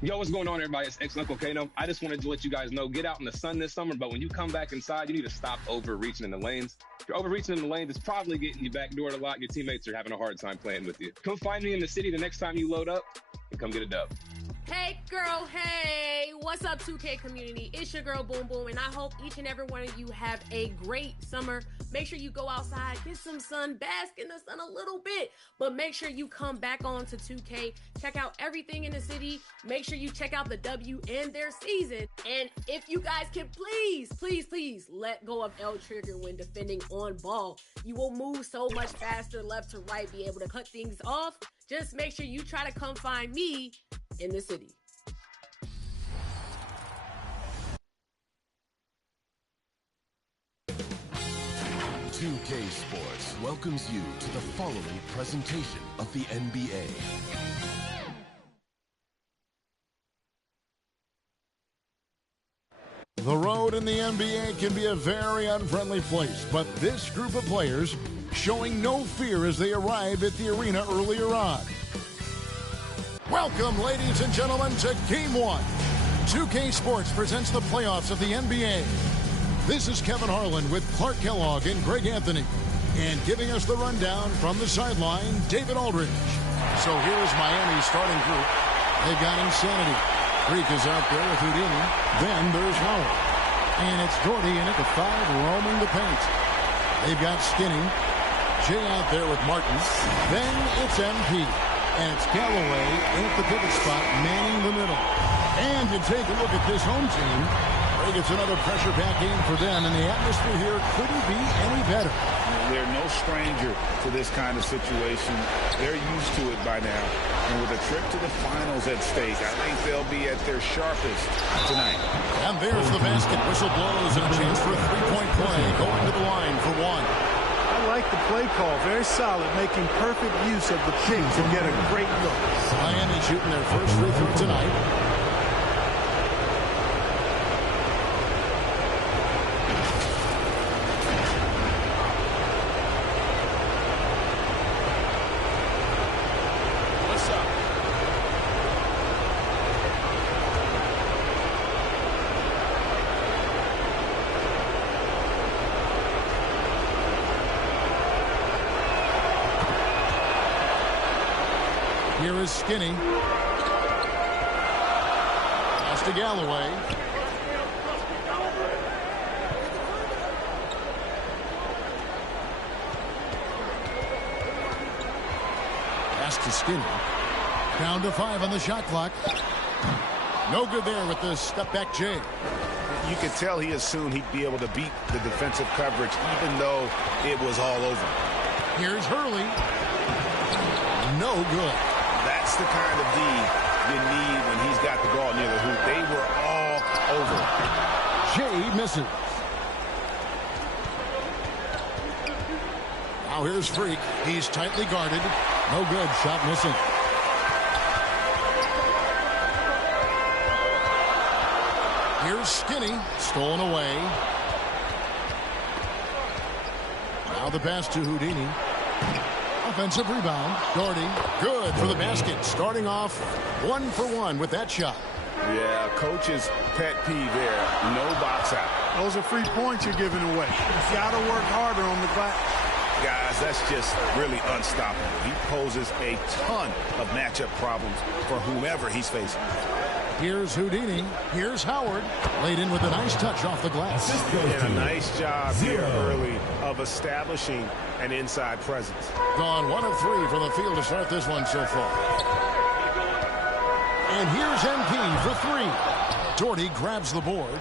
Yo, what's going on, everybody? It's Uncle Kano. I just wanted to let you guys know, get out in the sun this summer, but when you come back inside, you need to stop overreaching in the lanes. If you're overreaching in the lanes, it's probably getting you backdoored a lot. Your teammates are having a hard time playing with you. Come find me in the city the next time you load up and come get a dub. Hey girl, hey, what's up 2K community? It's your girl Boom Boom, and I hope each and every one of you have a great summer. Make sure you go outside, get some sun, bask in the sun a little bit, but make sure you come back on to 2K, check out everything in the city, make sure you check out the W and their season, and if you guys can please let go of L trigger when defending on ball. You will move so much faster left to right, be able to cut things off. Just make sure you try to come find me in the city. $2K Sports welcomes you to the following presentation of the NBA. The road in the NBA can be a very unfriendly place, but this group of players showing no fear as they arrive at the arena earlier on. Welcome, ladies and gentlemen, to Game 1. 2K Sports presents the playoffs of the NBA. This is Kevin Harlan with Clark Kellogg and Greg Anthony. And giving us the rundown from the sideline, David Aldridge. So here's Miami's starting group. They've got Insanity. Greek is out there with Houdini. Then there's Howard. And it's Jordy in at the 5, roaming the paint. They've got Skinny. Jay out there with Martin. Then it's MP. And it's Galloway in at the pivot spot, manning the middle. And you take a look at this home team. It's another pressure pack game for them, and the atmosphere here couldn't be any better. They're no stranger to this kind of situation. They're used to it by now. And with a trip to the finals at stake, I think they'll be at their sharpest tonight. And there's the basket. Whistle blows and a chance for a three-point play. Going to the line for one. I like the play call. Very solid, making perfect use of the pick to get a great look. Miami shooting their first free throw tonight. Here is Skinny. Pass to Galloway. Pass to Skinny. Down to 5 on the shot clock. No good there with the step-back J. You could tell he assumed he'd be able to beat the defensive coverage, even though it was all over. Here's Hurley. No good. That's the kind of D you need when he's got the ball near the hoop. They were all over. Jay misses. Now here's Freak. He's tightly guarded. No good. Shot missing. Here's Skinny. Stolen away. Now the pass to Houdini. Offensive rebound. Doherty. Good for the basket. Starting off 1 for 1 with that shot. Yeah, coach's pet peeve there. No box out. Those are free points you're giving away. You got to work harder on the glass. Guys, that's just really unstoppable. He poses a ton of matchup problems for whomever he's facing. Here's Houdini. Here's Howard. Laid in with a nice touch off the glass. And a nice job here early of establishing an inside presence. Gone 1 of 3 from the field to start this one so far. And here's MP for 3. Doherty grabs the board.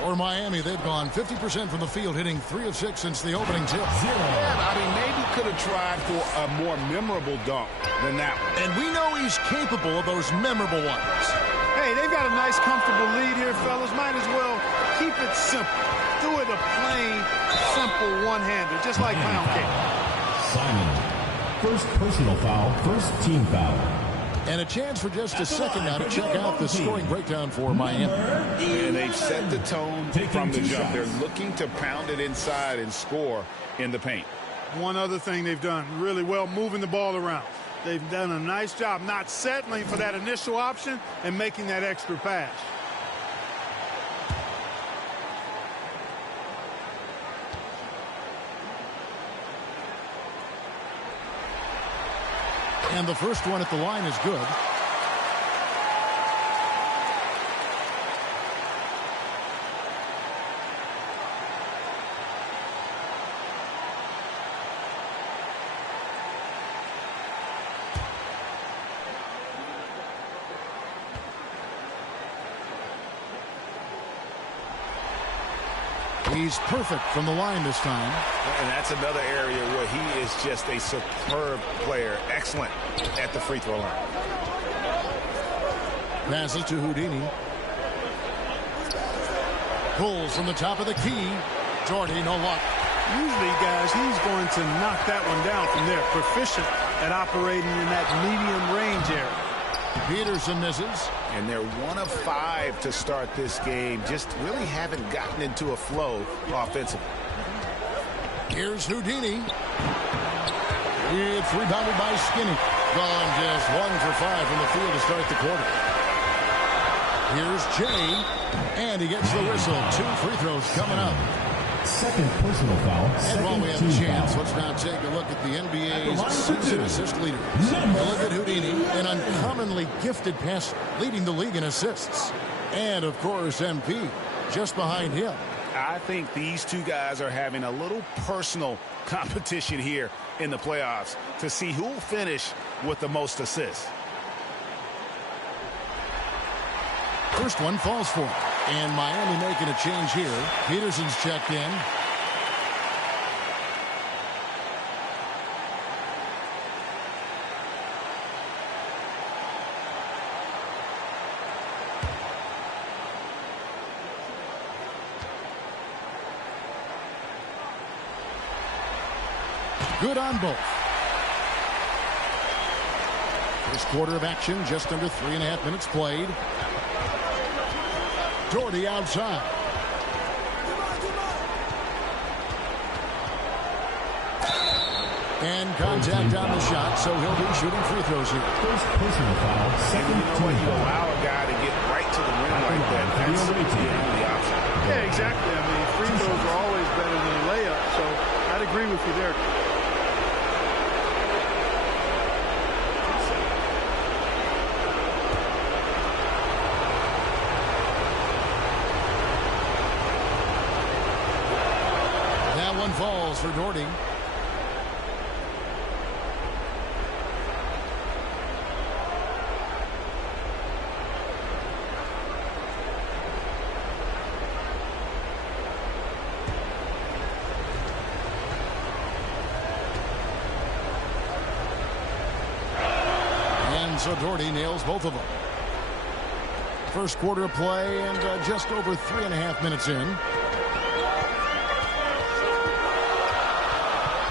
For Miami, they've gone 50% from the field, hitting 3 of 6 since the opening tip. Yeah, I mean, maybe could have tried for a more memorable dunk than that one. And we know he's capable of those memorable ones. Hey, they've got a nice, comfortable lead here, fellas. Might as well keep it simple. Do it a plain, simple one-hander, just like pound cake. Simon, first personal foul, first team foul. And a chance for just a second now to check out the scoring breakdown for Miami. And they've set the tone from the jump. They're looking to pound it inside and score in the paint. One other thing they've done really well, moving the ball around. They've done a nice job not settling for that initial option and making that extra pass. And the first one at the line is good. He's perfect from the line this time. And that's another area where he is just a superb player. Excellent at the free throw line. Passes to Houdini. Pulls from the top of the key. Doherty, no luck. Usually, guys, he's going to knock that one down from there. Proficient at operating in that medium range area. Peterson misses. And they're 1 of 5 to start this game. Just really haven't gotten into a flow offensively. Here's Houdini. It's rebounded by Skinny. Gone just 1 for 5 from the field to start the quarter. Here's Jay. And he gets the whistle. 2 free throws coming up. Second personal foul. And while we have a chance, let's now take a look at the NBA's season assist leaders. Look at Houdini, an uncommonly gifted passer, leading the league in assists. And, of course, MP, just behind him. I think these two guys are having a little personal competition here in the playoffs to see who will finish with the most assists. First one falls for him. And Miami making a change here. Peterson's checked in. Good on both. First quarter of action, just under 3.5 minutes played. Doherty outside. And contact on the shot, so he'll be shooting free throws here. First personal foul. Second When you allow a guy to get right to the rim like that, that's the option. Yeah, exactly. I mean, free throws are always better than a layup, so I'd agree with you there. Falls for Doherty. And so Doherty nails both of them. First quarter of play and just over 3.5 minutes in.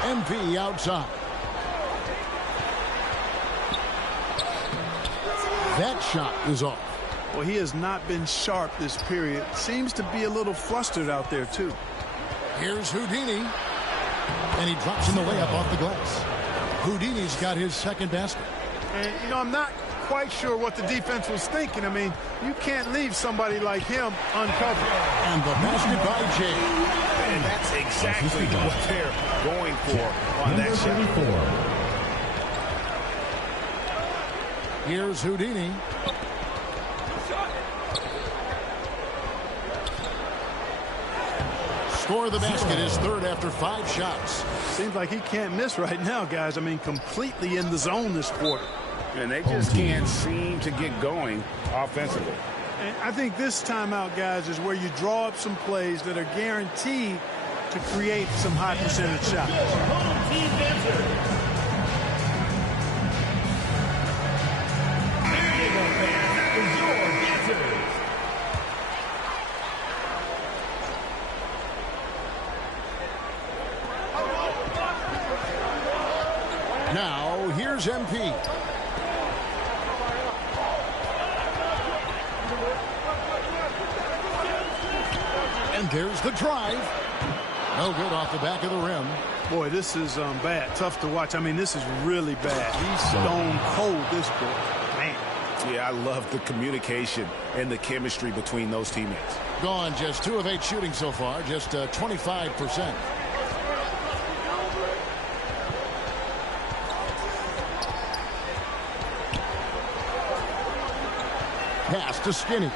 MP outside. That shot is off. Well, he has not been sharp this period. Seems to be a little flustered out there, too. Here's Houdini. And he drops in the layup off the glass. Houdini's got his second basket. And, you know, I'm not quite sure what the defense was thinking. I mean, you can't leave somebody like him uncovered. And the basket by Jay. And that's exactly what they're going for on that shot. Here's Houdini. Score of the basket is third after 5 shots. Seems like he can't miss right now, guys. I mean, completely in the zone this quarter. And they just can't seem to get going offensively. And I think this timeout, guys, is where you draw up some plays that are guaranteed to create some high percentage shots. Now, here's MP. And there's the drive. No good off the back of the rim. Boy, this is bad. Tough to watch. I mean, this is really bad. He's stone cold, this boy. Man. Yeah, I love the communication and the chemistry between those teammates. Gone just 2 of 8 shooting so far, just 25%. Pass to Skinny.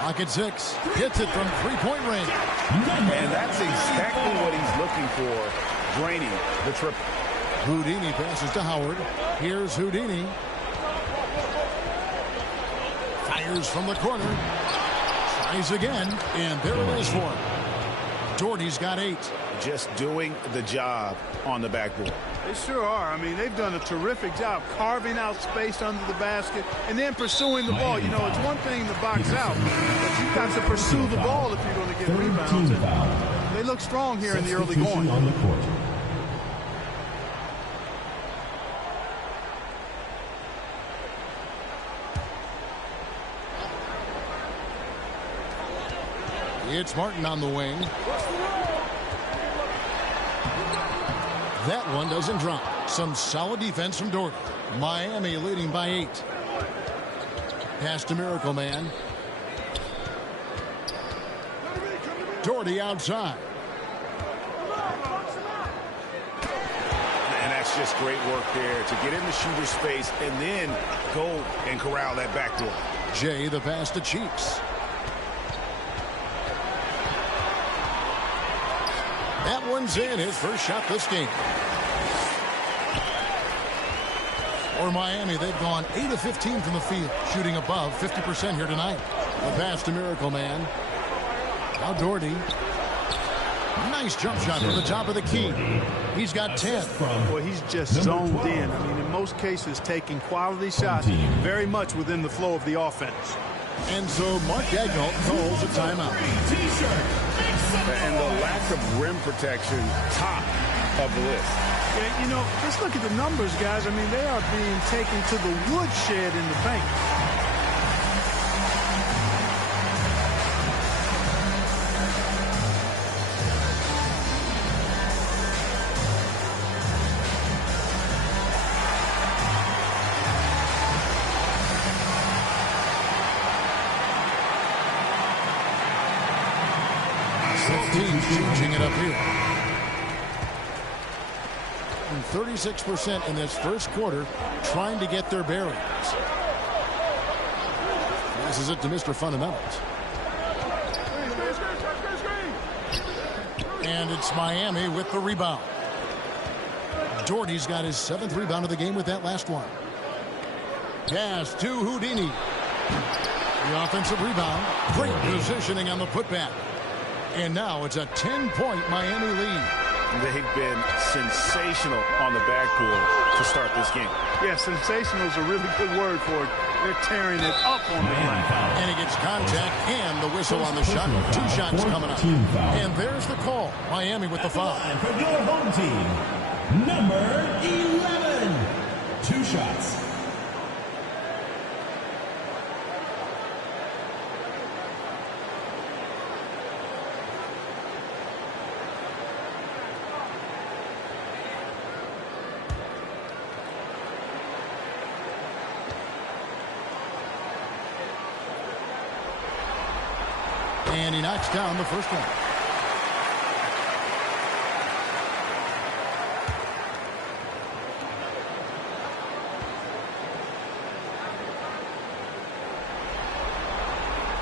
Clock at 6. Hits it from three-point range. And that's exactly what he's looking for, draining the triple. Houdini passes to Howard. Here's Houdini. Fires from the corner. Tries again, and there it is for him. Doherty's got 8. Just doing the job on the backboard. They sure are. I mean, they've done a terrific job carving out space under the basket and then pursuing the ball. You know, it's one thing to box out, but you've got to pursue the ball if you're going to get rebounds. And they look strong here in the early going. On the court. It's Martin on the wing. That one doesn't drop. Some solid defense from Doherty. Miami leading by 8. Pass to Miracle Man. Doherty outside. And that's just great work there to get in the shooter space and then go and corral that backdoor. Jay, the pass to Cheeks. That one's in, his first shot this game. For Miami, they've gone 8 of 15 from the field, shooting above 50% here tonight. The pass to Miracle Man. Now Doherty. Nice jump shot from the top of the key. He's got 10. Boy, he's just zoned in. I mean, in most cases, taking quality shots very much within the flow of the offense. And so Mark Daigneault calls a timeout. And the lack of rim protection, top of the list. Yeah, you know, let's look at the numbers, guys. I mean, they are being taken to the woodshed in the paint. Changing it up here. And 36% in this first quarter trying to get their bearings. This is it to Mr. Fundamentals. And it's Miami with the rebound. Doherty's got his 7th rebound of the game with that last one. Pass to Houdini. The offensive rebound. Great positioning on the putback. And now it's a 10-point Miami lead. They've been sensational on the backboard to start this game. Yeah, sensational is a really good word for it. They're tearing it up on the glass. And he gets contact and the whistle on the shot. 2 shots coming up. And there's the call. Miami with the foul. For your home team, number 11. 2 shots. And he knocks down the first one.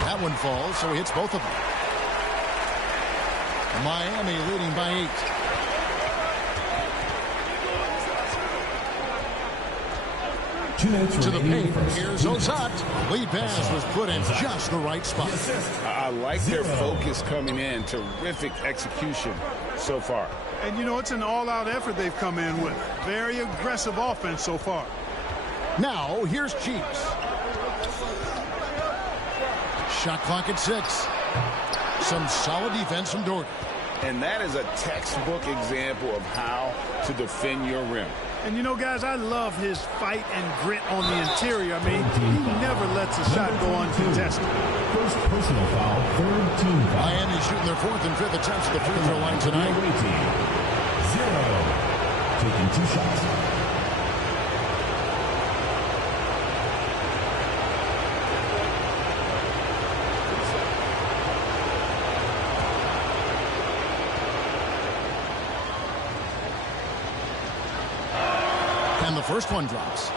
That one falls, so he hits both of them. Miami leading by 8. To the paint, here's Ozat. Lead pass was put in just the right spot. I like their focus coming in. Terrific execution so far. And, you know, it's an all-out effort they've come in with. Very aggressive offense so far. Now, here's Cheeks. Shot clock at 6. Some solid defense from Doherty. And that is a textbook example of how to defend your rim. And, you know, guys, I love his fight and grit on the interior. I mean, he never lets a shot go uncontested. First personal foul, 3rd team foul. Miami shooting their 4th and 5th attempts at the free throw line tonight. 0. taking 2 shots. And the first one drops.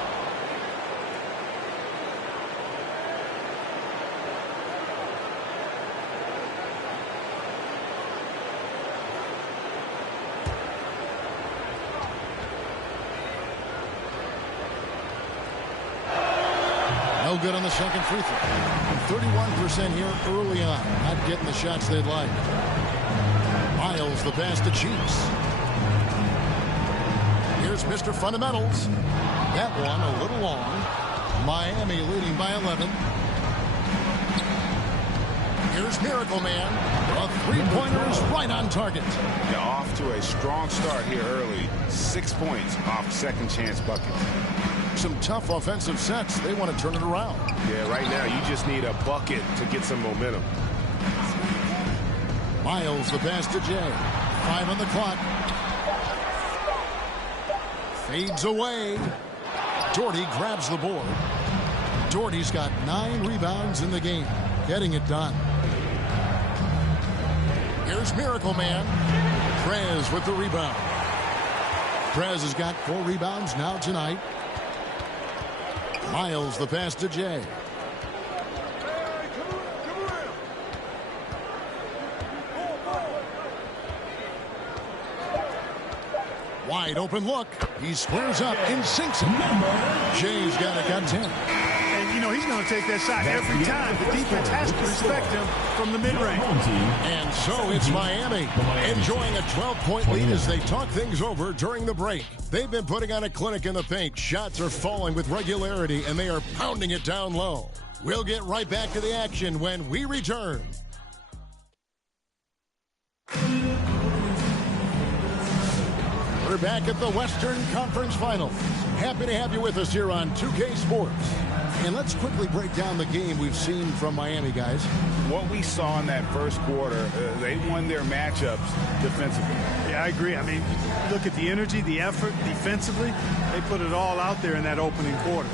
No good on the second free throw. 31% here early on. Not getting the shots they'd like. Miles the pass to Cheeks. Here's Mr. Fundamentals. That one a little long. Miami leading by 11. Here's Miracle Man. A three-pointer is right on target. They're off to a strong start here early. 6 points off second chance bucket. Some tough offensive sets. They want to turn it around. Yeah, right now you just need a bucket to get some momentum. Miles the pass to Jay. 5 on the clock. Fades away. Doherty grabs the board. Doherty's got 9 rebounds in the game. Getting it done. Here's Miracle Man. Prez with the rebound. Prez has got 4 rebounds now tonight. Miles the pass to Jay. Wide open look. He squares up and sinks it. Jay's got it, got 10. And, you know, he's going to take that shot every time. The defense has to respect him from the mid-range. And so it's Miami enjoying a 12-point lead as they talk things over during the break. They've been putting on a clinic in the paint. Shots are falling with regularity, and they are pounding it down low. We'll get right back to the action when we return. We're back at the Western Conference Finals. Happy to have you with us here on 2K Sports. And let's quickly break down the game we've seen from Miami, guys. What we saw in that first quarter, they won their matchups defensively. Yeah, I agree. I mean, look at the energy, the effort defensively. They put it all out there in that opening quarter.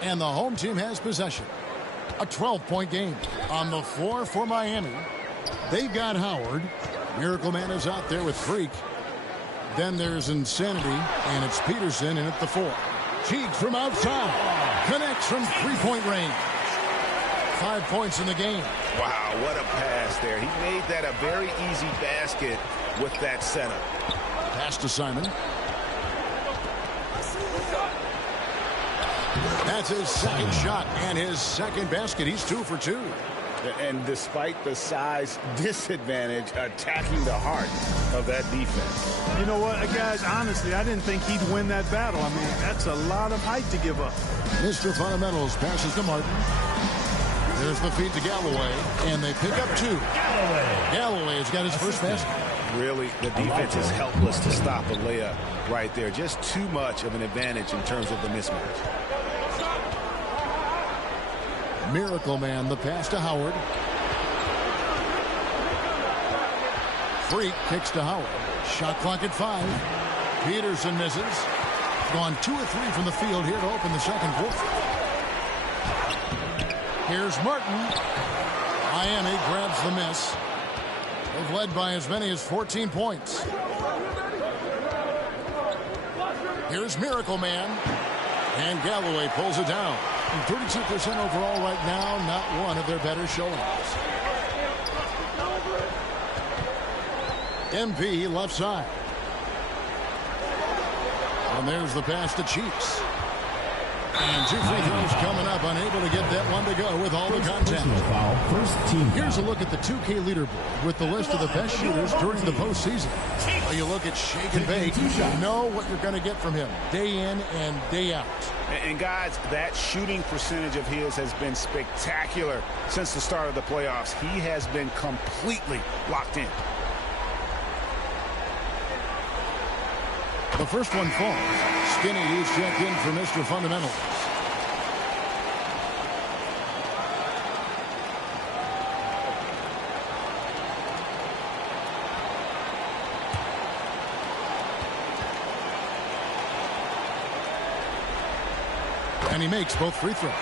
And the home team has possession. A 12-point game on the floor for Miami. They've got Howard. Miracle Man is out there with Freak. Then there's Insanity, and it's Peterson in at the 4. Cheek from outside. Connects from three-point range. 5 points in the game. Wow, what a pass there. He made that a very easy basket with that setup. Pass to Simon. That's his second shot and his second basket. He's 2 for 2. And despite the size disadvantage, attacking the heart of that defense. You know what, guys, honestly, I didn't think he'd win that battle. I mean, that's a lot of height to give up. Mr. Fundamentals passes to Martin. There's the feed to Galloway, and they pick up 2. Galloway has got his first basket. Really, the defense is helpless to stop a layup right there. Just too much of an advantage in terms of the mismatch. Miracle Man, the pass to Howard. Freak kicks to Howard. Shot clock at 5. Peterson misses. Gone 2 of 3 from the field here to open the second quarter. Here's Martin. Miami grabs the miss. They've led by as many as 14 points. Here's Miracle Man. And Galloway pulls it down. 32% overall right now, not one of their better showings. MP left side. And there's the pass to Cheeks. And 2 free throws coming up, unable to get that one to go with all the contact. Here's a look at the 2K leaderboard with the list of the best shooters during the postseason. Well, you look at Shake and Bake, you know what you're going to get from him day in and day out. And guys, that shooting percentage of his has been spectacular since the start of the playoffs. He has been completely locked in. The first one falls. Skinny is checked in for Mr. Fundamentals. And he makes both free throws.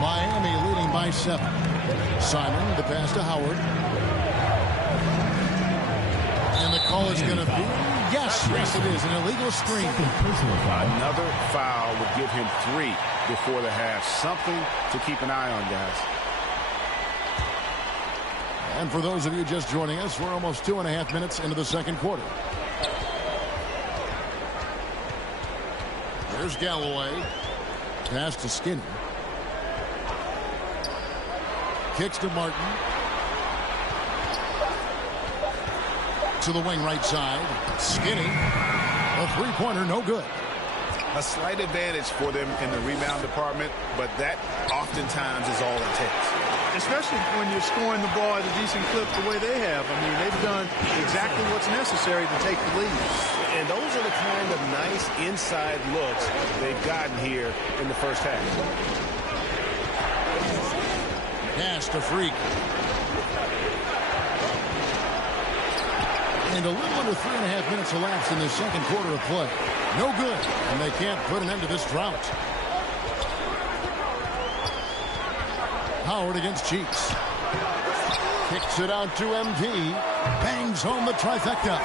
Miami leading by 7. Simon, the pass to Howard. And the call is going to be, yes, it is, an illegal screen. Another foul would give him 3 before the half. Something to keep an eye on, guys. And for those of you just joining us, we're almost 2.5 minutes into the second quarter. There's Galloway. Pass to Skinny. Kicks to Martin. To the wing right side. Skinny. A three-pointer, no good. A slight advantage for them in the rebound department, but that oftentimes is all it takes. Especially when you're scoring the ball at a decent clip the way they have. I mean, they've done exactly what's necessary to take the lead. And those are the kind of nice inside looks they've gotten here in the first half. Pass to Freak. And a little under 3.5 minutes elapsed in the second quarter of play. No good, and they can't put an end to this drought. Howard against Cheeks. Kicks it out to MT. Bangs home the trifecta.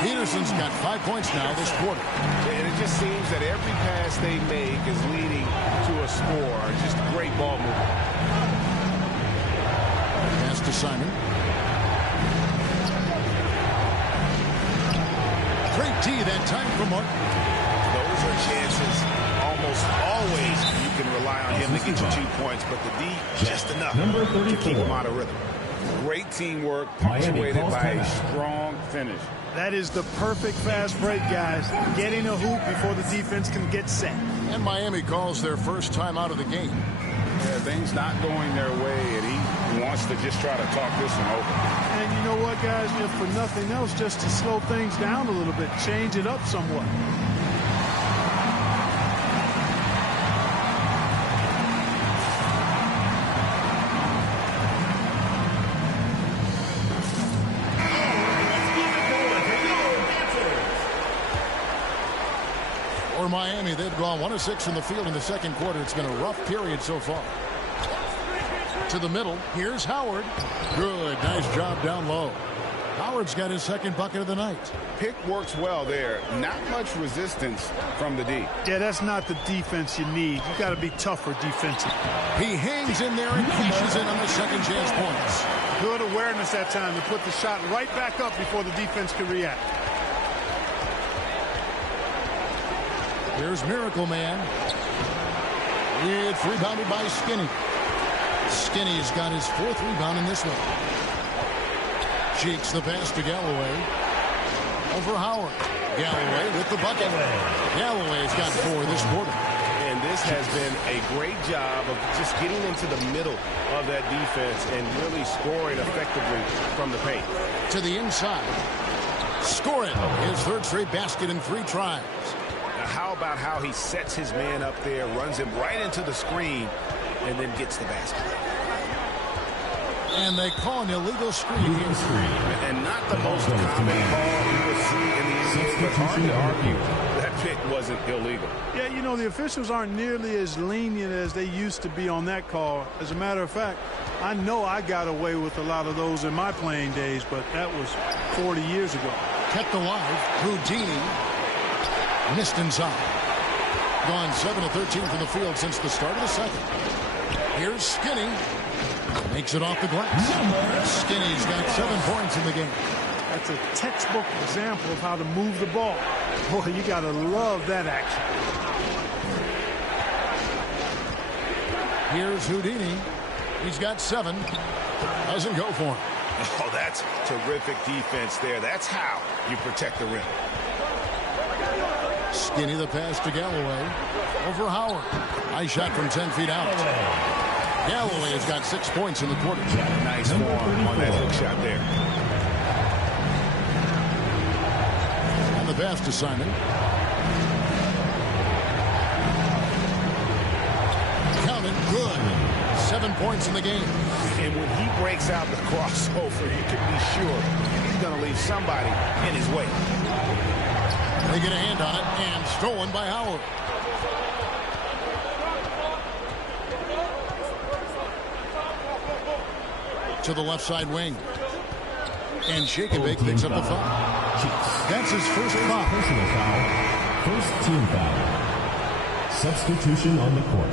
Peterson's got 5 points now this quarter. And it just seems that every pass they make is leading to a score. Just great ball movement. Pass to Simon. Great D that time for Martin. Those are chances almost always you can rely on him to get you 2 points, but the D just enough to keep him out of rhythm. Great teamwork punctuated by a strong finish. That is the perfect fast break, guys. Getting a hoop before the defense can get set. And Miami calls their first time out of the game. Yeah, things not going their way, and he wants to just try to talk this one over. And you know what, guys? If for nothing else, just to slow things down a little bit, change it up somewhat. For Miami, they've gone 1 of 6 from the field in the second quarter. It's been a rough period so far. To the middle. Here's Howard. Good. Nice job down low. Howard's got his second bucket of the night. Pick works well there. Not much resistance from the D. Yeah, that's not the defense you need. You got to be tougher defensive. He hangs in there and cashes in on the second chance points. Good awareness that time to put the shot right back up before the defense can react. Here's Miracle Man. It's rebounded by Skinny. Skinny's got his 4th rebound in this one. Cheeks the pass to Galloway. Over Howard. Galloway with the bucket. Galloway's got 4 this quarter. And this has been a great job of just getting into the middle of that defense and really scoring effectively from the paint. To the inside. Scoring his 3rd straight basket in 3 tries. How about how he sets his man up there, runs him right into the screen, and then gets the basket. And they call an illegal screen here. And not the most common call you will see in the NBA, but hard to argue that pick wasn't illegal. Yeah, you know, the officials aren't nearly as lenient as they used to be on that call. As a matter of fact, I know I got away with a lot of those in my playing days, but that was 40 years ago. Kept alive. Houdini. Missed inside. Gone 7 of 13 from the field since the start of the second. Here's Skinny. Makes it off the glass. Skinny's got 7 points in the game. That's a textbook example of how to move the ball. Boy, you got to love that action. Here's Houdini. He's got 7. Doesn't go for him. Oh, that's terrific defense there. That's how you protect the rim. Skinny the pass to Galloway. Over Howard. Nice shot from 10 feet out. Galloway has got 6 points in the quarter. Nice form on that hook shot there. And the pass to Simon. Counted. Good. 7 points in the game. And when he breaks out the crossover, you can be sure he's going to leave somebody in his way. They get a hand on it, and stolen by Howard. To the left side wing. And Shake and Bake picks up the foul. That's his first foul. Personal foul. First team foul. Substitution on the court.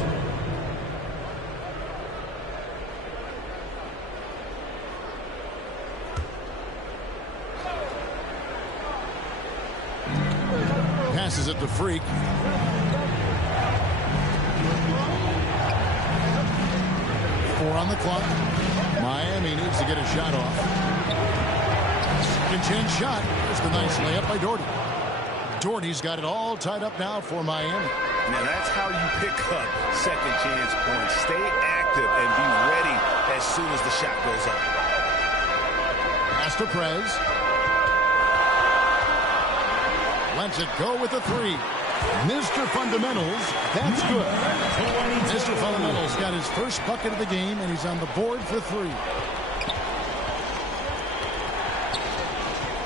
Passes it to Freak. Four on the clock. Miami needs to get a shot off. Second chance shot. There's the nice layup by Doherty. Doherty's got it all tied up now for Miami. Now that's how you pick up second chance points. Stay active and be ready as soon as the shot goes up. Pass to Prez. Lets it go with a three. Mr. Fundamentals, that's good. Mr. Fundamentals got his first bucket of the game, and he's on the board for three.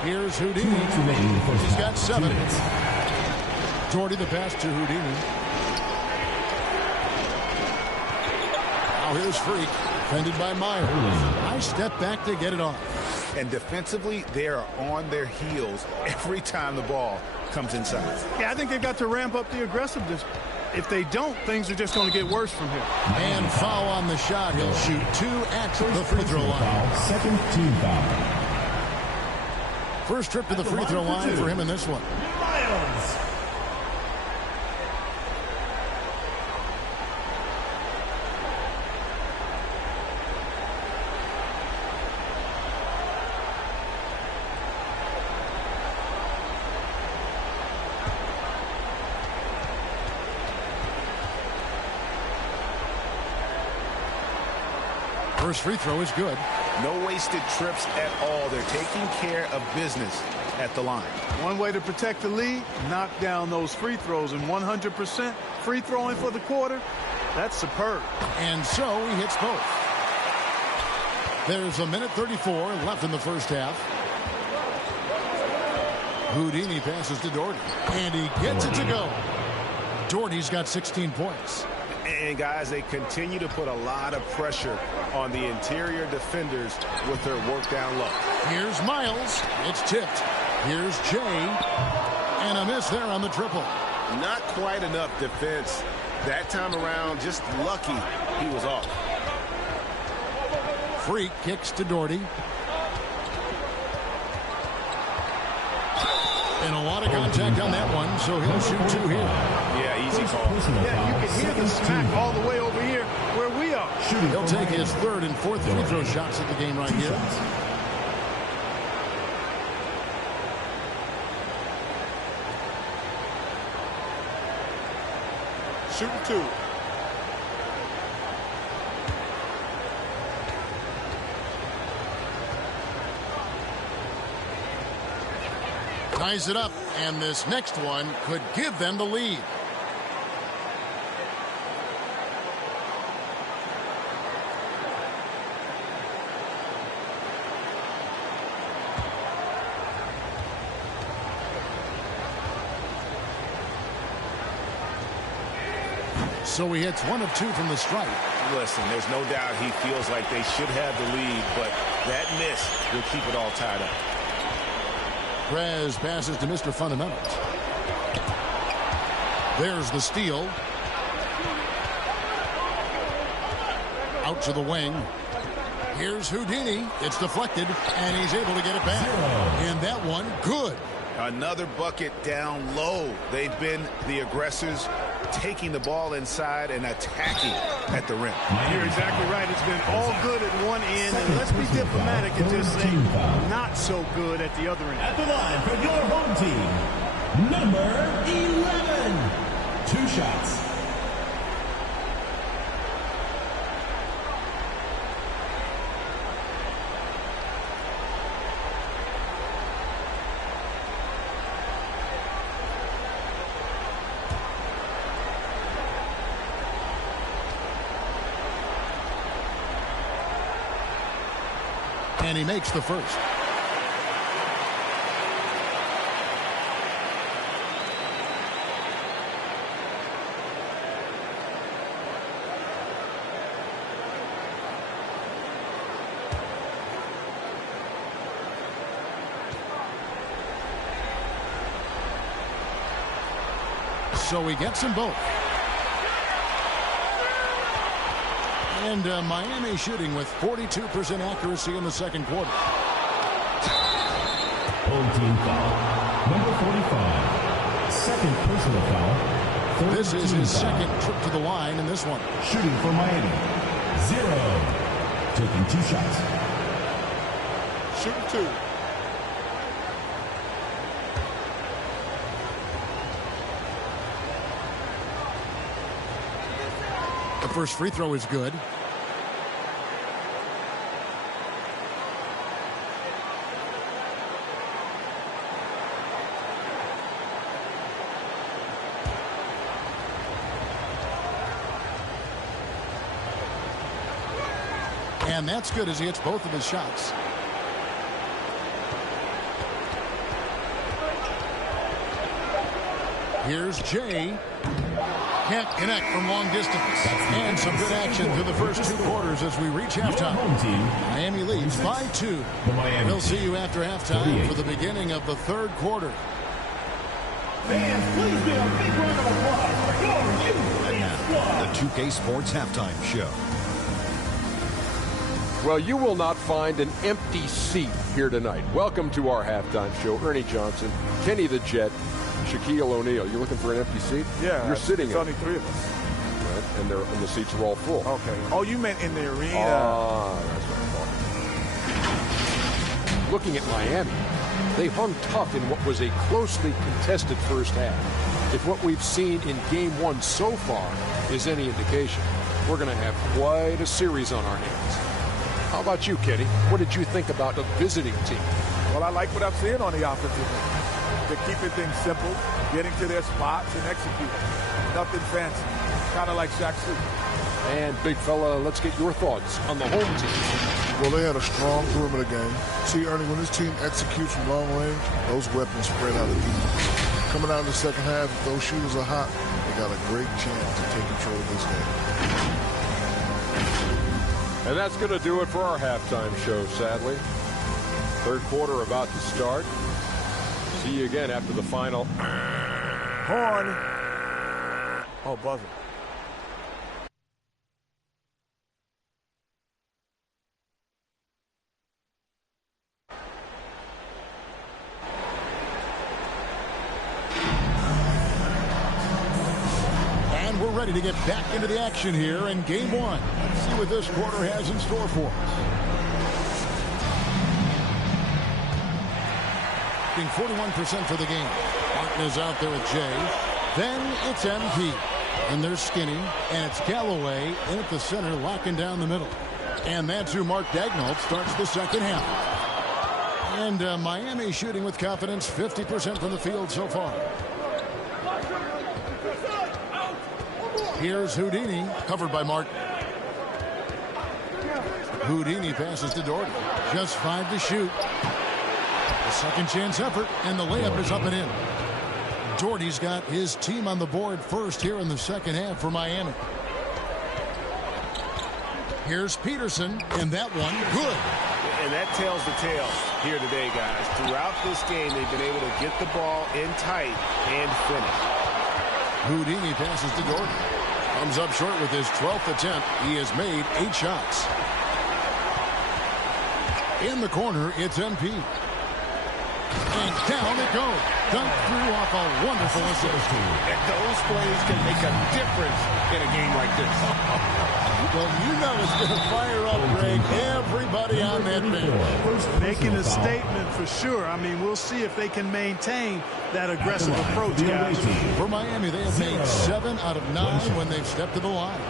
Here's Houdini. He's got 7. Doherty the pass to Houdini. Now here's Freak, defended by Myers. Nice step back to get it off. And defensively, they are on their heels every time the ball comes inside. Yeah, I think they've got to ramp up the aggressiveness. If they don't, things are just going to get worse from here. And foul on the shot. He'll shoot 2 at the free throw line. Second team foul. First trip to the free throw line for him in this one. Miles. First free throw is good. No wasted trips at all. They're taking care of business at the line. One way to protect the lead, knock down those free throws, and 100% free throwing for the quarter, that's superb. And so he hits both. There's 1:34 left in the first half. Houdini passes to Doherty, and he gets it to go. Doherty's got 16 points. And guys, they continue to put a lot of pressure on the interior defenders with their work down low. Here's Miles. It's tipped. Here's Jay. And a miss there on the triple. Not quite enough defense that time around. Just lucky he was off. Freak kicks to Doherty. And a lot of contact on that one, so he'll shoot 2 here. Yeah, easy call. Yeah, you can hear the smack all the way over here where we are. He'll take his 3rd and 4th free throw shots at the game right here. Shooting 2. Ties it up, and this next one could give them the lead. So he hits 1 of 2 from the stripe. Listen, there's no doubt he feels like they should have the lead, but that miss will keep it all tied up. Prez passes to Mr. Fundamentals. There's the steal. Out to the wing. Here's Houdini. It's deflected, and he's able to get it back. And that one, good. Another bucket down low. They've been the aggressors, taking the ball inside and attacking at the rim. You're exactly right. It's been all good at one end, and let's be diplomatic and just say not so good at the other end. At the line for your home team, number 11. 2 shots. And he makes the first. So he gets them both. And Miami shooting with 42% accuracy in the second quarter. Home team foul. Number 45. Second personal foul. This is his second trip to the line in this one. Shooting for Miami. 0. Taking 2 shots. Shooting 2. The first free throw is good. And that's good as he hits both of his shots. Here's Jay. Can't connect from long distance. And some good action through the first 2 quarters as we reach halftime. Miami leads by 2. We'll see you after halftime for the beginning of the third quarter. Fans, please give a big round of applause for your the 2K Sports Halftime Show. Well, you will not find an empty seat here tonight. Welcome to our halftime show. Ernie Johnson, Kenny the Jet, Shaquille O'Neal. You looking for an empty seat? Yeah. You're sitting There's in. only 3 of us. Right? And the seats are all full. Okay. Oh, you meant in the arena. That's what I thought. Looking at Miami, they hung tough in what was a closely contested first half. If what we've seen in Game 1 so far is any indication, we're going to have quite a series on our hands. How about you, Kenny? What did you think about the visiting team? Well, I like what I'm seeing on the offensive end. They're keeping things simple, getting to their spots and executing. Nothing fancy. Kind of like Shaq Fu. And, big fella, let's get your thoughts on the home team. Well, they had a strong perimeter game. See, Ernie, when this team executes from long range, those weapons spread out of defense. Coming out in the second half, if those shooters are hot, they got a great chance to take control of this game. And that's going to do it for our halftime show, sadly. Third quarter about to start. See you again after the final. Horn. Oh, buzzer. And we're ready to get back into the action here in Game 1. Let's see what this quarter has in store for us. 41% for the game. Martin is out there with Jay. Then it's MP. And there's Skinny. And it's Galloway in at the center, locking down the middle. And that's who Mark Daigneault starts the second half. And Miami shooting with confidence, 50% from the field so far. Here's Houdini, covered by Martin. Houdini passes to Doherty. Just 5 to shoot. A second chance effort, and the layup is up and in. Doherty's got his team on the board first here in the second half for Miami. Here's Peterson, and that one, good. And that tells the tale here today, guys. Throughout this game, they've been able to get the ball in tight and finish. Houdini passes to Doherty. Comes up short with his 12th attempt. He has made 8 shots. In the corner, it's MP. And down it goes. Dunked through off a wonderful assist. And those plays can make a difference in a game like this. Well, you know it's going to fire up, Greg. Everybody on that bench. Making a statement for sure. I mean, we'll see if they can maintain that aggressive approach, guys. For Miami, they have made 7 out of 9 when they've stepped to the line.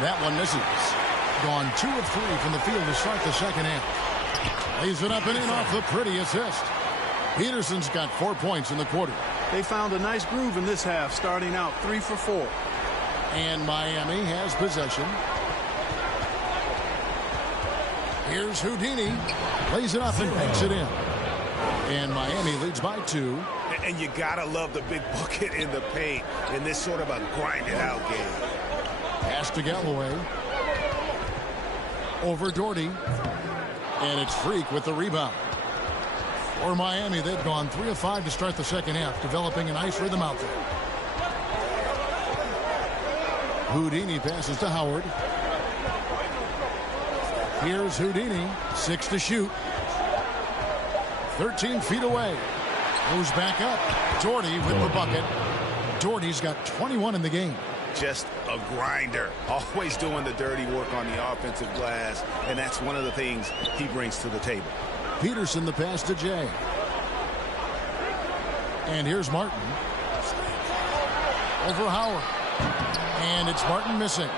That one misses. Gone 2 of 3 from the field to start the second half. Lays it up and in off the pretty assist. Peterson's got 4 points in the quarter. They found a nice groove in this half, starting out 3 for 4. And Miami has possession. Here's Houdini. Lays it up and banks it in. And Miami leads by 2. And you gotta love the big bucket in the paint in this sort of a grinded-out game. Pass to Galloway. Over Doherty. And it's Freak with the rebound. For Miami, they've gone 3 of 5 to start the second half, developing a nice rhythm out there. Houdini passes to Howard. Here's Houdini. 6 to shoot. 13 feet away. Moves back up. Doherty with the bucket. Doherty's got 21 in the game. Just a grinder. Always doing the dirty work on the offensive glass. And that's one of the things he brings to the table. Peterson the pass to Jay. And here's Martin. Over Howard. And it's Martin missing.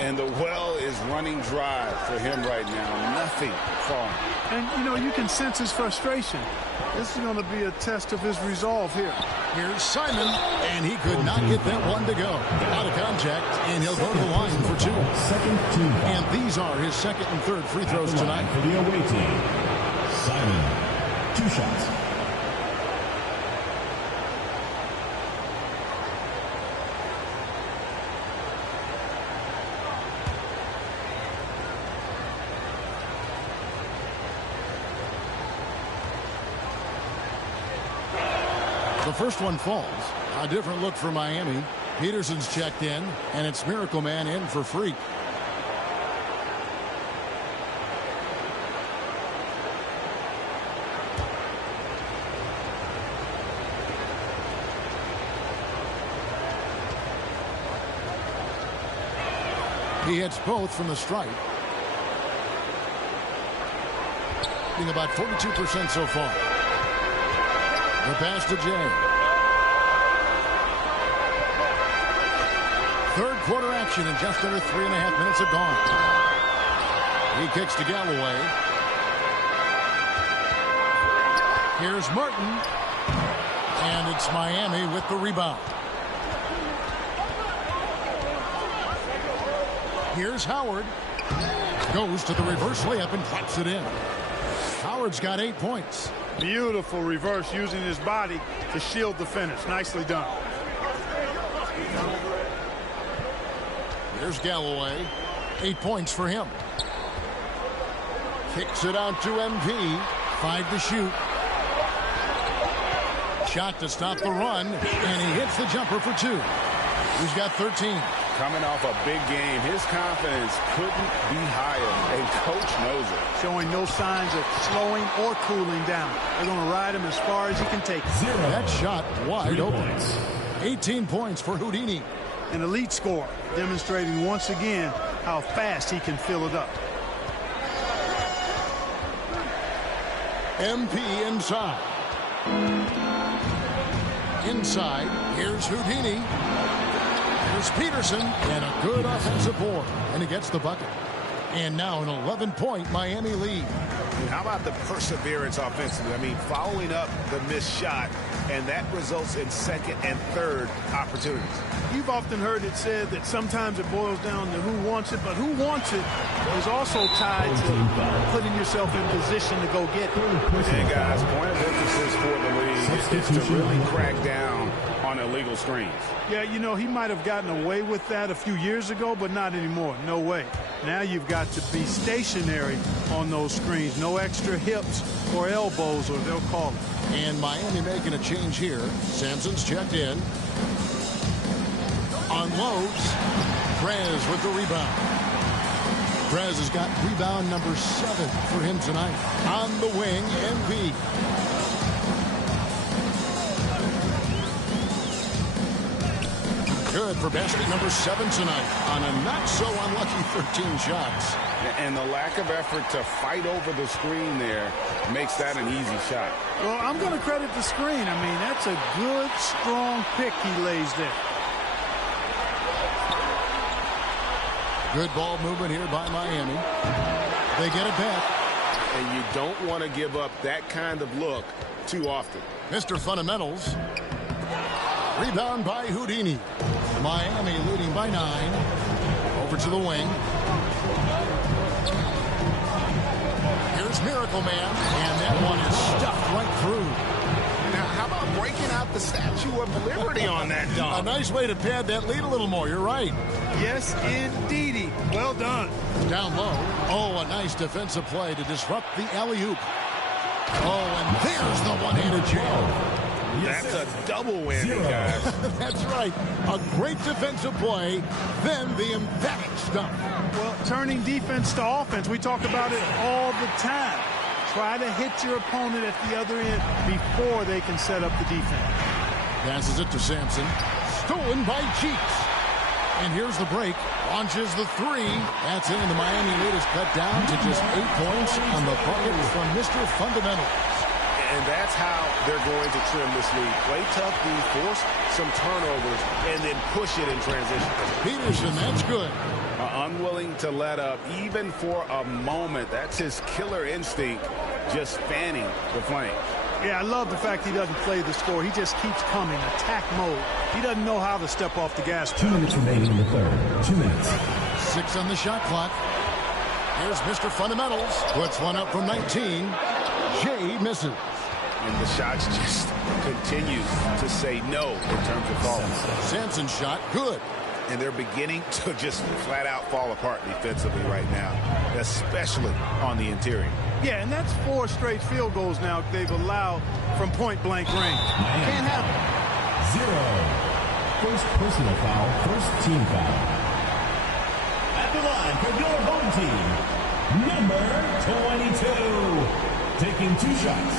And the well is running dry for him right now. Nothing falling. And, you know, you can sense his frustration. This is going to be a test of his resolve here. Here's Simon, and he could not get that one to go. Out of contact, and he'll go to the line for 2. And these are his second and third free throws tonight. For the away team, Simon, 2 shots. The first one falls. A different look for Miami. Peterson's checked in, and it's Miracle Man in for Freak. He hits both from the stripe. Being about 42% so far. The pass to Jay. Third quarter action in just under 3.5 minutes have gone. He kicks to Galloway. Here's Martin. And it's Miami with the rebound. Here's Howard. Goes to the reverse layup and claps it in. Howard's got 8 points. Beautiful reverse using his body to shield the finish. Nicely done. There's Galloway. 8 points for him. Kicks it out to MP. 5 to shoot. Shot to stop the run. And he hits the jumper for 2. He's got 13. Coming off a big game, his confidence couldn't be higher, and coach knows it. Showing no signs of slowing or cooling down. They're going to ride him as far as he can take. That shot wide open. 18 points for Houdini. An elite score, demonstrating once again how fast he can fill it up. MP inside. Inside, here's Houdini. Here's Peterson, and a good offensive board, and he gets the bucket. And now an 11-point Miami lead. And how about the perseverance offensively? I mean, following up the missed shot, and that results in second and third opportunities. You've often heard it said that sometimes it boils down to who wants it, but who wants it is also tied to putting yourself in position to go get it. And guys, point of emphasis for the league is to really crack down on illegal screens. Yeah, you know, he might have gotten away with that a few years ago, but not anymore. No way. Now you've got to be stationary on those screens. No extra hips or elbows, or they'll call it. And Miami making a change here. Sampson's checked in. Unloads. Prez with the rebound. Prez has got rebound number 7 for him tonight. On the wing, MP. Good for basket number 7 tonight on a not-so-unlucky 13 shots. And the lack of effort to fight over the screen there makes that an easy shot. Well, I'm going to credit the screen. I mean, that's a good, strong pick he lays there. Good ball movement here by Miami. They get it back. And you don't want to give up that kind of look too often. Mr. Fundamentals. Rebound by Houdini. Miami leading by 9. Over to the wing. Here's Miracle Man, and that one is stuffed right through. Now, how about breaking out the Statue of Liberty on that dunk? A nice way to pad that lead a little more. You're right. Yes, indeedy. Well done. Down low. Oh, a nice defensive play to disrupt the alley-oop. Oh, and there's the one-handed jam. That's a double whammy, guys. That's right. A great defensive play, then the emphatic stuff. Well, turning defense to offense, we talk about it all the time. Try to hit your opponent at the other end before they can set up the defense. Passes it to Sampson. Stolen by Cheeks. And here's the break. Launches the three. That's in. The Miami lead is cut down to just 8 points on the bucket from Mr. Fundamentals. And that's how they're going to trim this lead. Play tough D, force some turnovers, and then push it in transition. Peterson, that's good. Unwilling to let up, even for a moment. That's his killer instinct, just fanning the flames. Yeah, I love the fact he doesn't play the score. He just keeps coming, attack mode. He doesn't know how to step off the gas. 2 minutes remaining in the third. 2 minutes. 6 on the shot clock. Here's Mr. Fundamentals. Puts one up from 19. Jay misses. And the shots just continue to say no in terms of falling. Sampson's shot, good. And they're beginning to just flat out fall apart defensively right now, especially on the interior. Yeah, and that's 4 straight field goals now they've allowed from point-blank range. Can't have it. 0. First personal foul, first team foul. At the line for your home team, number 22. Taking 2 shots.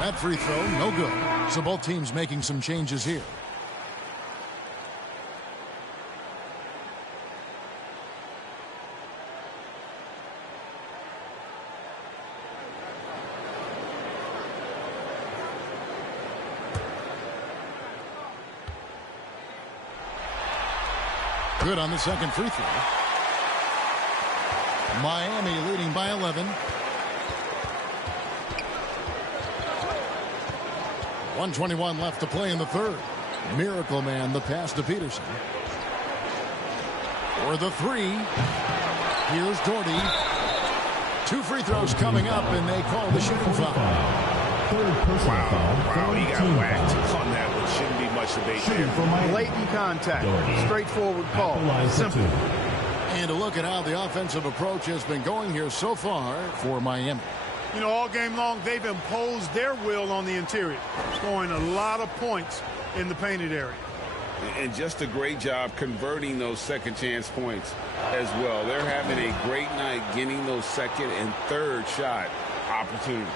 That free throw, no good. So both teams making some changes here. Good on the second free throw. Miami leading by 11. 1:21 left to play in the third. Miracle Man, the pass to Peterson. For the three. Here's Doherty. 2 free throws coming up, and they call the shooting foul. Wow, he got whacked on that one. Shouldn't be much debate there. Blatant contact. Straightforward call. Simple. And a look at how the offensive approach has been going here so far for Miami. You know, all game long, they've imposed their will on the interior, scoring a lot of points in the painted area. And just a great job converting those second chance points as well. They're having a great night getting those second and third shot opportunities.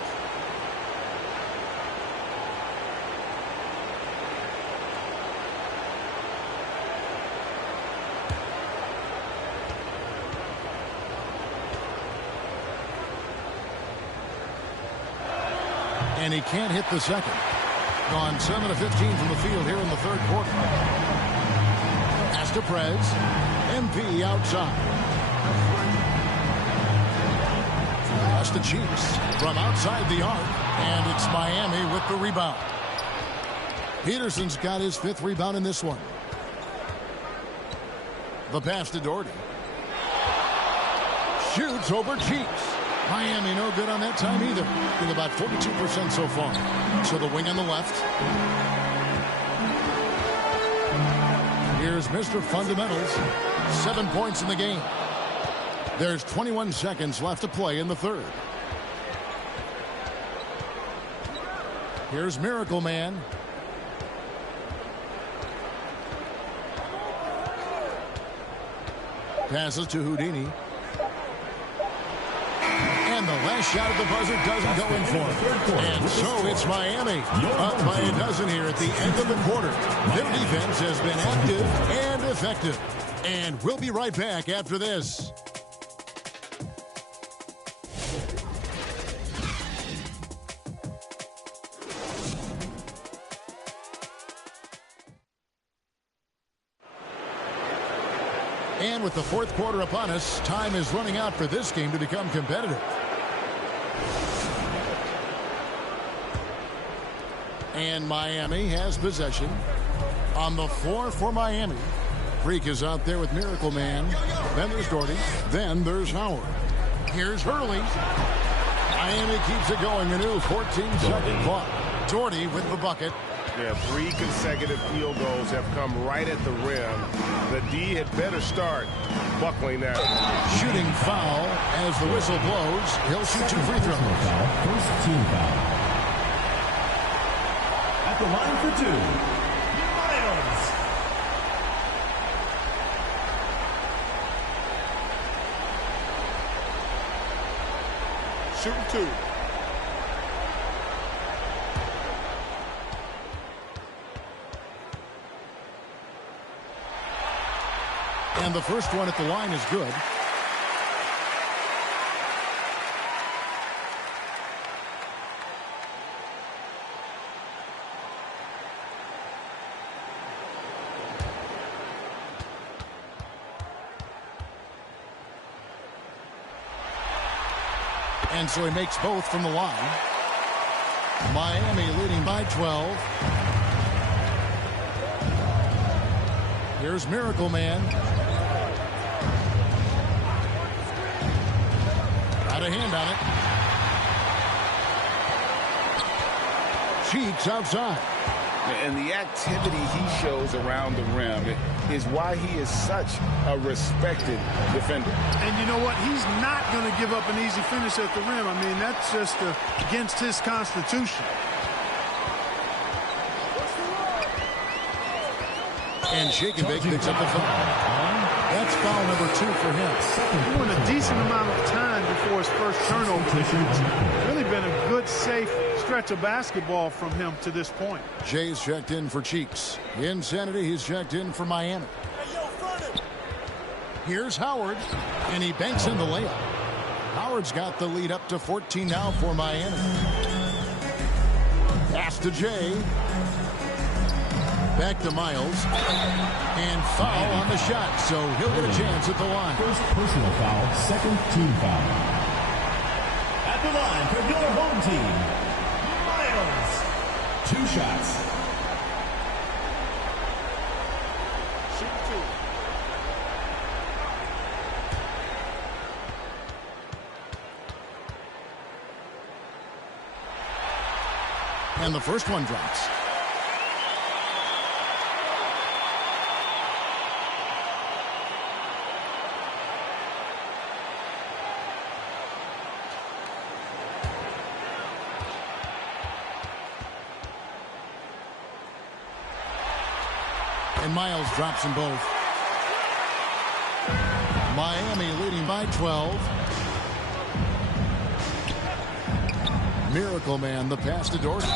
And he can't hit the second. Gone 7 of 15 from the field here in the third quarter. Pass to Prez. MP outside. Pass to Cheeks from outside the arc. And it's Miami with the rebound. Peterson's got his 5th rebound in this one. The pass to Doherty. Shoots over Cheeks. Miami no good on that time either. With about 42% so far. So the wing on the left. Here's Mr. Fundamentals. 7 points in the game. There's 21 seconds left to play in the third. Here's Miracle Man. Passes to Houdini. And the last shot at the buzzer doesn't go in for him. And so it's Miami up by a dozen here at the end of the quarter. Their defense has been active and effective. And we'll be right back after this. And with the fourth quarter upon us, time is running out for this game to become competitive. And Miami has possession. On the floor for Miami. Freak is out there with Miracle Man. Then there's Doherty. Then there's Howard. Here's Hurley. Miami keeps it going. A new 14-second clock. Doherty with the bucket. Yeah, 3 consecutive field goals have come right at the rim. The D had better start buckling now. Shooting foul as the whistle blows. He'll shoot 2 free throws. First team foul. At the line for 2, Miles. Shooting 2. And the first one at the line is good. And so he makes both from the line. Miami leading by 12. Here's Miracle Man. Got a hand on it. Cheeks outside. And the activity he shows around the rim is why he is such a respected defender. And you know what? He's not going to give up an easy finish at the rim. I mean, that's just against his constitution. And Shake and Bake picks up the foul. That's foul number 2 for him. Doing a decent amount of time before his first turnover. It's really been a good, safe stretch of basketball from him to this point. Jay's checked in for Cheeks. Insanity, he's checked in for Miami. Here's Howard, and he banks in the layup. Howard's got the lead up to 14 now for Miami. Pass to Jay. Back to Miles. And foul on the shot, so he'll get a chance at the line. First personal foul, second team foul. At the line for your home team, Miles. 2 shots. Shoot 2. And the first one drops. And Miles drops them both. Miami leading by 12. Miracle Man, the pass to Doherty.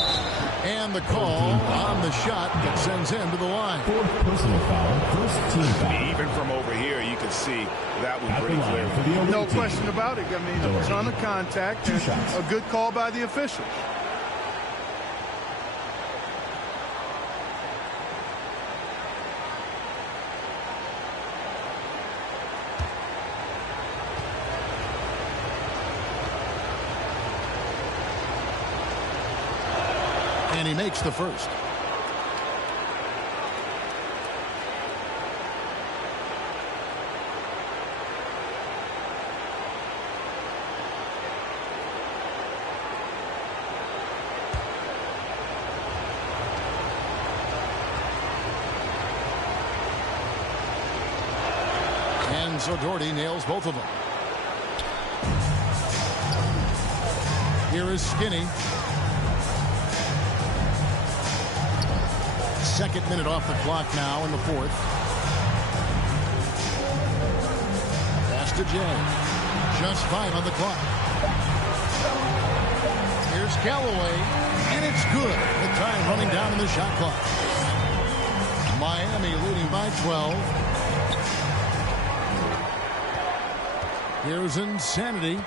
And the call on the shot that sends him to the line. 4th personal foul, first team foul. Even from over here, you can see that one pretty clear. No question about it. I mean, a ton of contact and a good call by the officials. And he makes the first. And so Doherty nails both of them. Here is Skinny. Second minute off the clock now in the 4th. Pass to Jay. Just 5 on the clock. Here's Callaway. And it's good. The time running down in the shot clock. Miami leading by 12. Here's Insanity.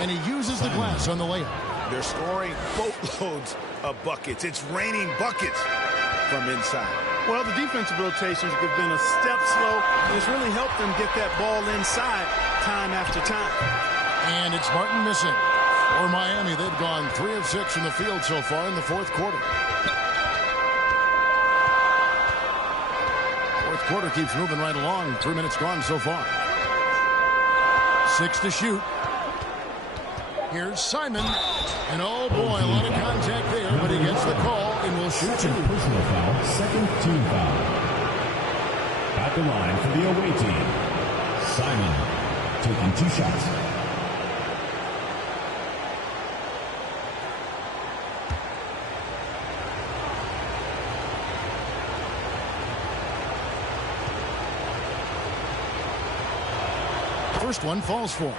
And he uses the glass on the layup. They're scoring boatloads of buckets. It's raining buckets from inside. Well, the defensive rotations have been a step slow, and it's really helped them get that ball inside time after time. And it's Martin missing. For Miami, they've gone 3 of 6 from the field so far in the fourth quarter. Fourth quarter keeps moving right along. 3 minutes gone so far. 6 to shoot. Here's Simon. And oh boy, a lot of contact there, but he gets the call and will shoot 2. Personal foul, second team foul. At the line for the away team, Simon taking 2 shots. First one falls for him.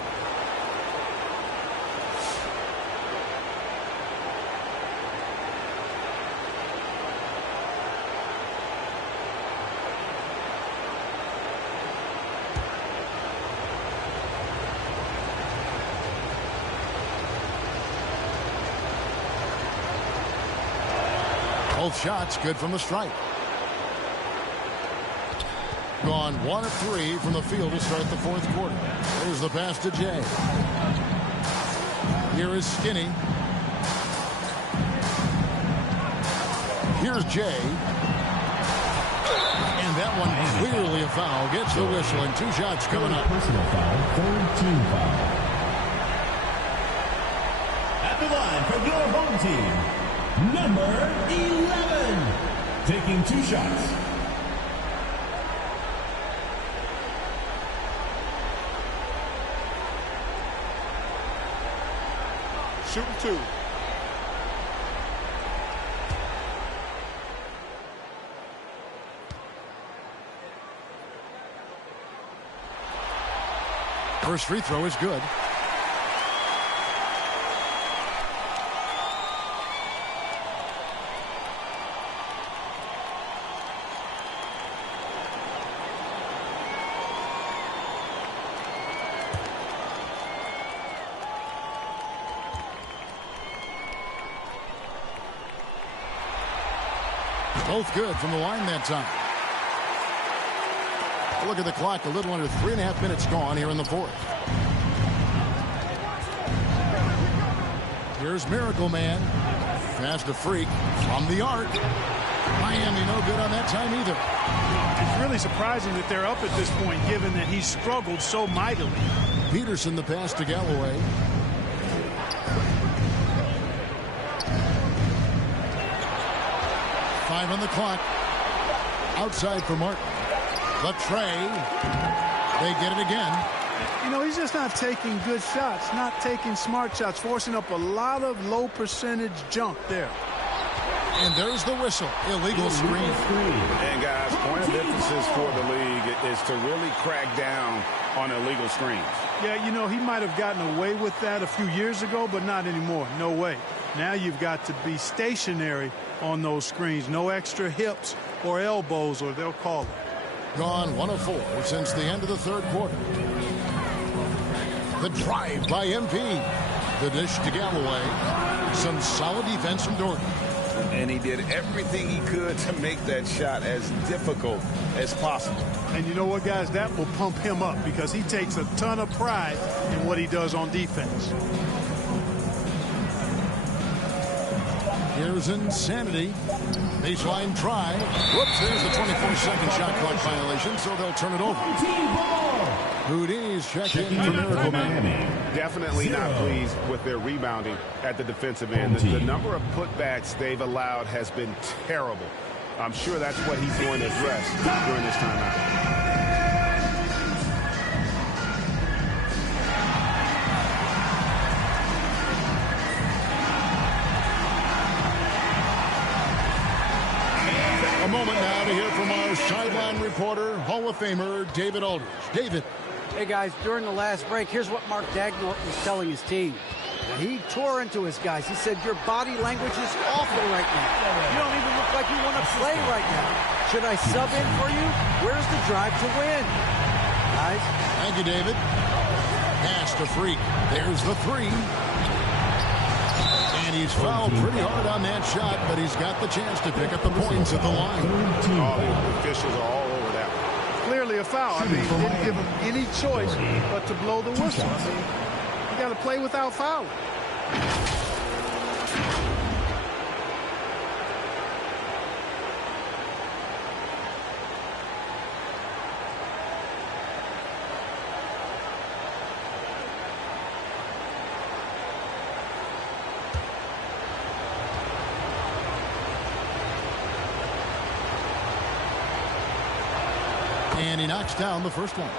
Both shots good from the stripe. Gone 1 of 3 from the field to start the fourth quarter. There's the pass to Jay. Here is Skinny. Here's Jay. And that one clearly a foul. Gets the whistle and 2 shots coming up. Personal foul, third team foul. At the line for your home team, number 11, taking 2 shots. Shooting 2. First free throw is good. Both good from the line that time. Look at the clock. A little under 3.5 minutes gone here in the fourth. Here's Miracle Man. Fast to freak from the arc. Miami no good on that time either. It's really surprising that they're up at this point, given that he struggled so mightily. Peterson the pass to Galloway. Five on the clock. Outside for Martin. Latrey. They get it again. You know, he's just not taking good shots, not taking smart shots, forcing up a lot of low percentage junk there. And there's the whistle. Illegal screen. And guys, point of emphasis for the league is to really crack down on illegal screens. Yeah, you know, he might have gotten away with that a few years ago, but not anymore. No way. Now you've got to be stationary on those screens. No extra hips or elbows, or they'll call it. Gone 1 of 4 since the end of the third quarter. The drive by MP. The dish to Galloway. Some solid defense from Dorton. And he did everything he could to make that shot as difficult as possible. And you know what, guys? That will pump him up because he takes a ton of pride in what he does on defense. Here's Insanity. Baseline try. Whoops, there's the 24-second shot clock violation, so they'll turn it over. Houdini's check-in for Miracle Man. Definitely not pleased with their rebounding at the defensive end. The number of putbacks they've allowed has been terrible. I'm sure that's what he's going to address during this timeout. A moment now to hear from our sideline reporter, Hall of Famer David Aldridge. David. Hey, guys, during the last break, here's what Mark Daigneault was telling his team. He tore into his guys. He said, your body language is awful right now. You don't even look like you want to play right now. Should I sub in for you? Where's the drive to win? Guys? Thank you, David. Pass to Freak. There's the 3. And he's fouled pretty hard on that shot, but he's got the chance to pick up the points at the line. All the officials are all over that one. Clearly a foul. I mean, didn't give him any choice but to blow the whistle. I mean, you got to play without fouling. And he knocks down the first one.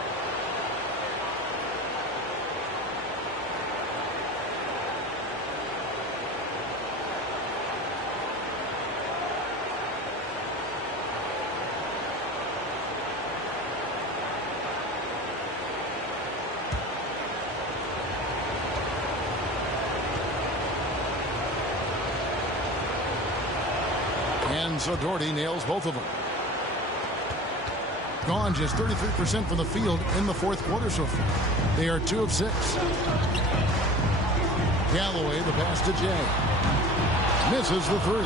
And so Doherty nails both of them. Gone just 33% from the field in the fourth quarter so far. They are 2 of 6. Galloway, the pass to Jay. Misses the 3.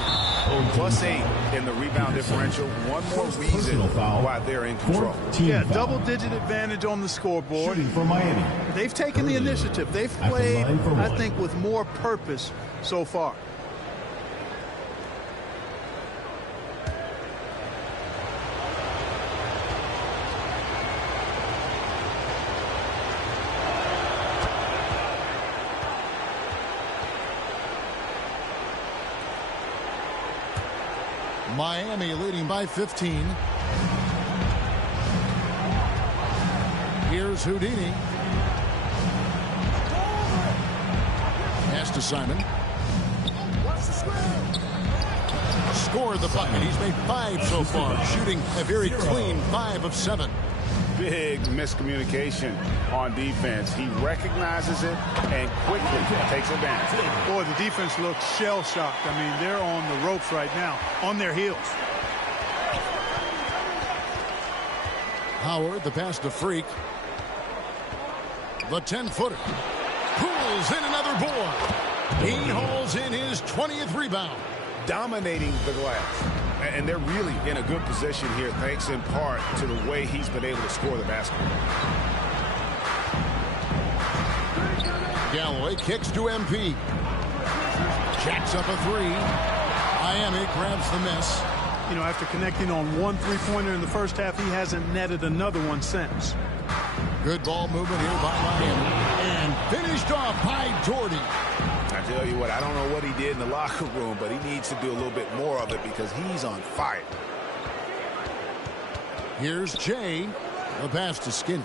+8 in the rebound differential. One more reason why they're in control. Yeah, double-digit advantage on the scoreboard. For Miami. They've taken the initiative. They've played, I think, with more purpose so far. Miami leading by 15. Here's Houdini. Pass to Simon. Scored the bucket. He's made 5 so far, shooting a very clean 5 of 7. Big miscommunication on defense. He recognizes it and quickly takes advantage. Boy, the defense looks shell-shocked. I mean, they're on the ropes right now, on their heels. Howard, the pass to Freak. The 10-footer. Pulls in another board. He hauls in his 20th rebound. Dominating the glass. And they're really in a good position here, thanks in part to the way he's been able to score the basketball. Galloway kicks to MP. Jacks up a 3. Miami grabs the miss. You know, after connecting on 1 3-pointer in the first half, he hasn't netted another one since. Good ball movement here by Miami. And finished off by Doherty. I tell you what, I don't know what he did in the locker room, but he needs to do a little bit more of it because he's on fire. Here's Jay. The pass to Skinny.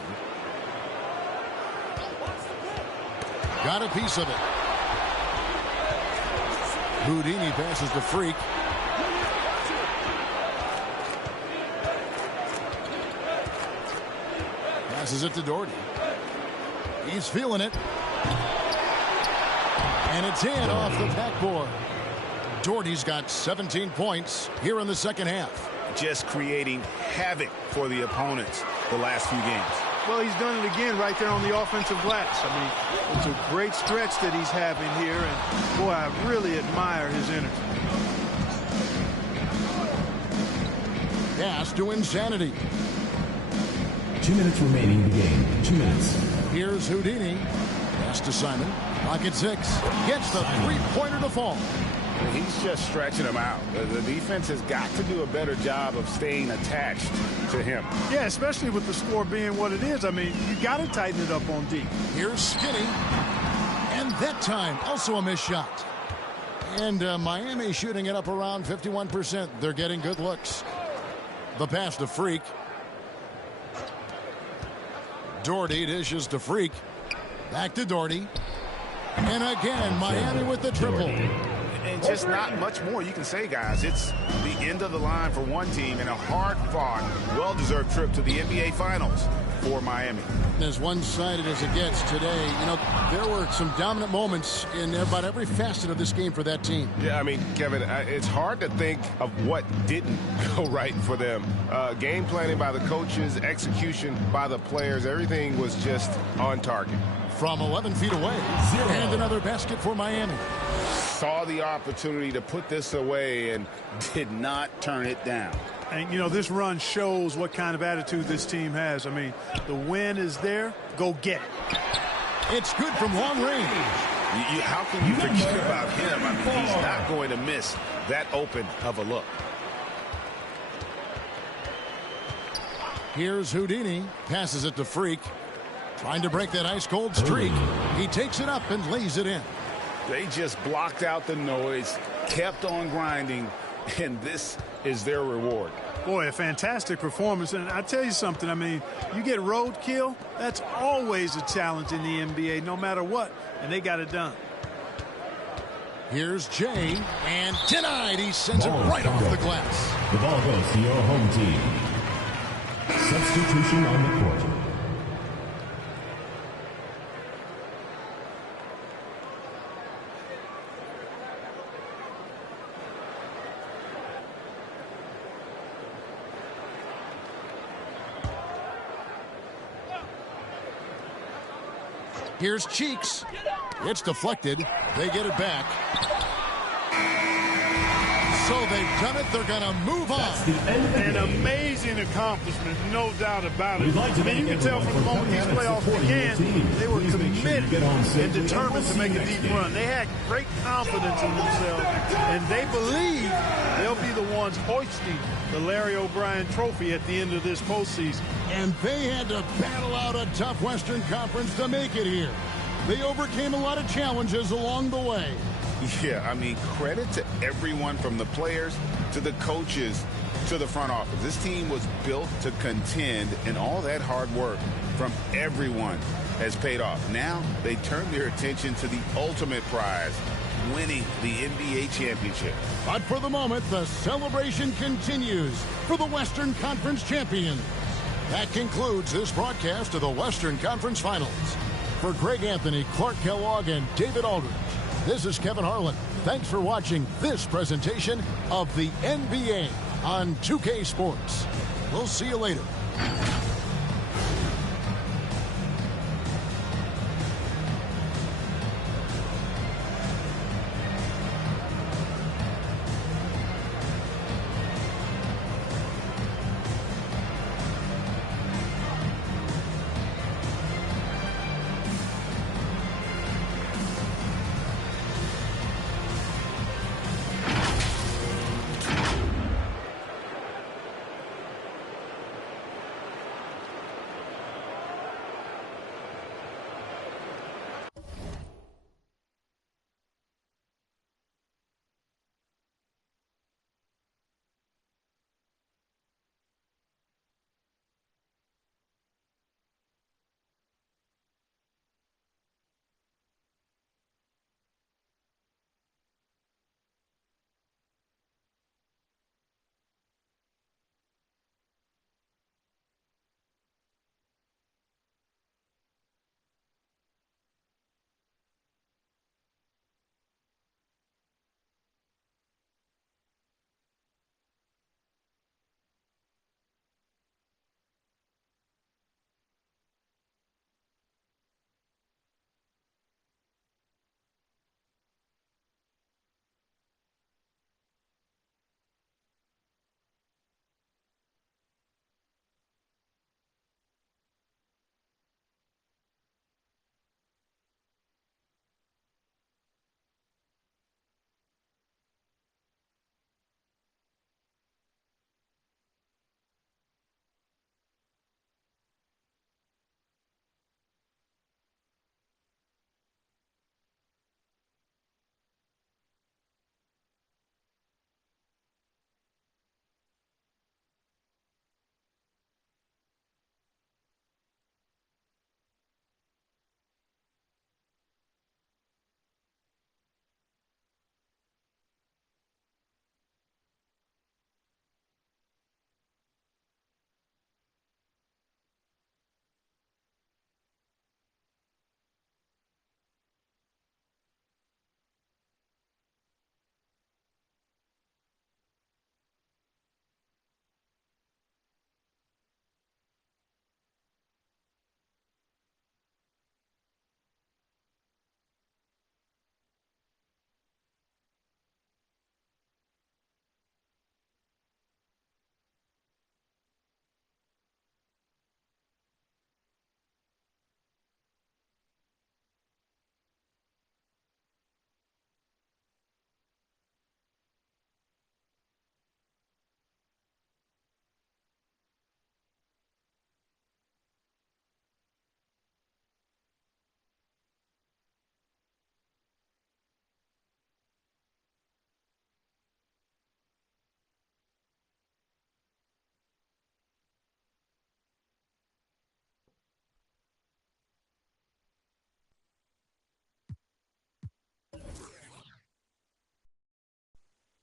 Got a piece of it. Houdini passes to Freak. Passes it to Doherty. He's feeling it. And it's in off the backboard. Doherty's got 17 points here in the second half. Just creating havoc for the opponents the last few games. Well, he's done it again right there on the offensive glass. I mean, it's a great stretch that he's having here. And, boy, I really admire his energy. Pass to Insanity. 2 minutes remaining in the game. 2 minutes. Here's Houdini. Pass to Simon. Pocket 6. Gets the 3-pointer to fall. He's just stretching him out. The defense has got to do a better job of staying attached to him. Yeah, especially with the score being what it is. I mean, you got to tighten it up on D. Here's Skinny. And that time, also a missed shot. And Miami shooting it up around 51%. They're getting good looks. The pass to Freak. Doherty dishes to Freak. Back to Doherty. And again, Miami with the triple. And just not much more you can say, guys. It's the end of the line for one team and a hard-fought, well-deserved trip to the NBA Finals for Miami. As one-sided as it gets today, you know, there were some dominant moments in about every facet of this game for that team. Yeah, I mean, Kevin, it's hard to think of what didn't go right for them. Game planning by the coaches, execution by the players, everything was just on target. From 11 feet away, and another basket for Miami. saw the opportunity to put this away and did not turn it down. And, you know, this run shows what kind of attitude this team has. I mean, the win is there. Go get it. It's good from long range. How can you forget about him? I mean, he's not going to miss that open of a look. Here's Houdini. Passes it to Freak. Trying to break that ice-cold streak. He takes it up and lays it in. They just blocked out the noise, kept on grinding, and this is their reward. Boy, a fantastic performance. And I tell you something, I mean, you get roadkill, that's always a challenge in the NBA, no matter what, and they got it done. Here's Jay, and denied. He sends it right off the glass. The ball goes to your home team. Substitution on the court. Here's Cheeks. It's deflected. They get it back. So they've done it. They're going to move on. An amazing accomplishment, no doubt about it. I mean, you can tell from the moment these playoffs began, they were committed and determined to make a deep run. They had great confidence in themselves, and they believe they'll be the ones hoisting the Larry O'Brien Trophy at the end of this postseason. And they had to battle out a tough Western Conference to make it here. They overcame a lot of challenges along the way. Yeah, I mean, credit to everyone from the players to the coaches to the front office. This team was built to contend, and all that hard work from everyone has paid off. Now they turn their attention to the ultimate prize, winning the NBA championship. But for the moment, the celebration continues for the Western Conference champions. That concludes this broadcast of the Western Conference Finals. For Greg Anthony, Clark Kellogg, and David Aldridge, this is Kevin Harlan. Thanks for watching this presentation of the NBA on 2K Sports. We'll see you later.